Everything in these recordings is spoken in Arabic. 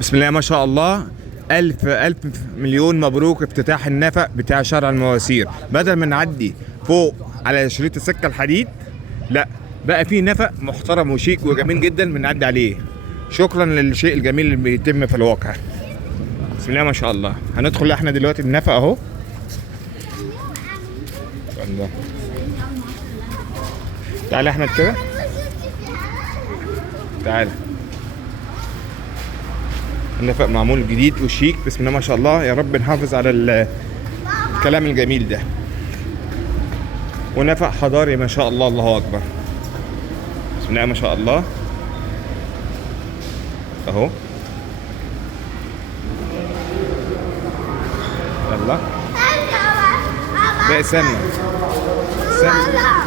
بسم الله ما شاء الله. ألف ألف مليون مبروك افتتاح النفق بتاع شارع المواسير. بدل ما نعدي فوق على شريط السكة الحديد، لا بقى في نفق محترم وشيك وجميل جدا بنعدي عليه. شكرا للشيء الجميل اللي بيتم في الواقع. بسم الله ما شاء الله. هندخل احنا دلوقتي النفق اهو. الله. تعالى احمد كده، تعالى. النفق معمول جديد وشيك، بسم الله ما شاء الله. يا رب نحافظ على الكلام الجميل ده. ونفق حضاري ما شاء الله، الله اكبر. بسم الله ما شاء الله اهو. يلا بقى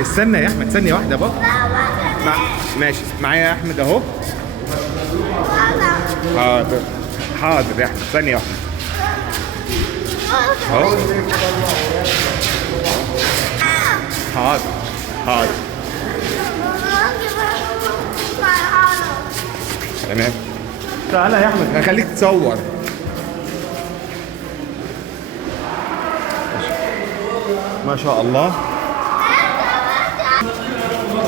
استنى يا احمد، ثانيه واحده بقى. ماشي معايا يا احمد اهو. حاضر حاضر يا احمد، ثانيه واحده اهو. حاضر حاضر تمام. تعالى يا احمد هخليك تصور. ما شاء الله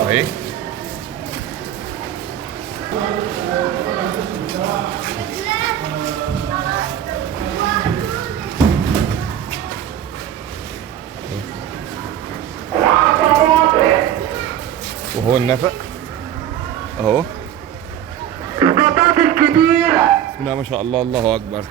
اهي. وهو النفق اهو. بسم الله ما شاء الله، الله اكبر.